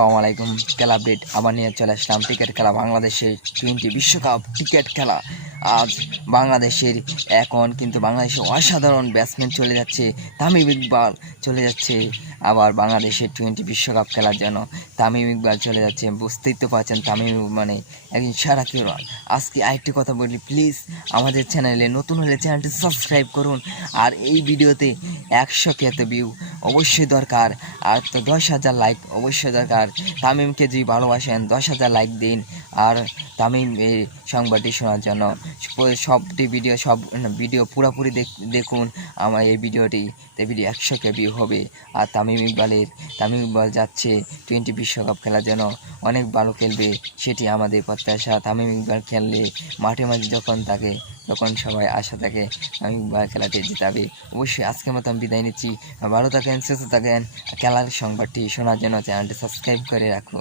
আসসালামু আলাইকুম। খেলা আপডেট আবার নিয়ে চলে আসলাম। ক্রিকেট খেলা, বাংলাদেশের টি20 বিশ্বকাপ ক্রিকেট খেলা। আজ বাংলাদেশের বাংলাদেশের অসাধারণ ব্যাটসম্যান চলে যাচ্ছে, তামিম ইকবাল চলে যাচ্ছে। আবার বাংলাদেশের টি20 বিশ্বকাপ খেলার জন্য তামিম ইকবাল চলে যাচ্ছে। বুঝতেই তো পারছেন তামিম মানে একদিন সারা কেউ। আজকে আরেকটি কথা বলি, প্লিজ আমাদের চ্যানেলে নতুন হলে চ্যানেলটি সাবস্ক্রাইব করুন। আর এই ভিডিওতে 100কে এত ভিউ অবশ্যই দরকার, আর তো 10,000 লাইক অবশ্যই দরকার। তামিমকে যদি ভালোবাসেন 10,000 লাইক দিন। আর তামিম এই সংবাদটি শোনার জন্য সব ভিডিও পুরোপুরি দেখুন আমার এই ভিডিওটি। ভিডিও 100কে ভিউ হবে। আর তামিম ইকবাল যাচ্ছে টি20 বিশ্বকাপ খেলার জন্য, অনেক ভালো খেলবে সেটি আমাদের প্রত্যাশা। তামিম ইকবাল খেললে মাঠে যখন থাকে তখন সবাই আশা থাকে তামিম ইকবাল খেলাতে জেতাবে। অবশ্যই আজকের মতো আমি বিদায় নিচ্ছি। ভালো থাকেন, সুস্থ থাকেন। খেলার সংবাদটি শোনার জন্য চ্যানেলটি সাবস্ক্রাইব করে রাখুন।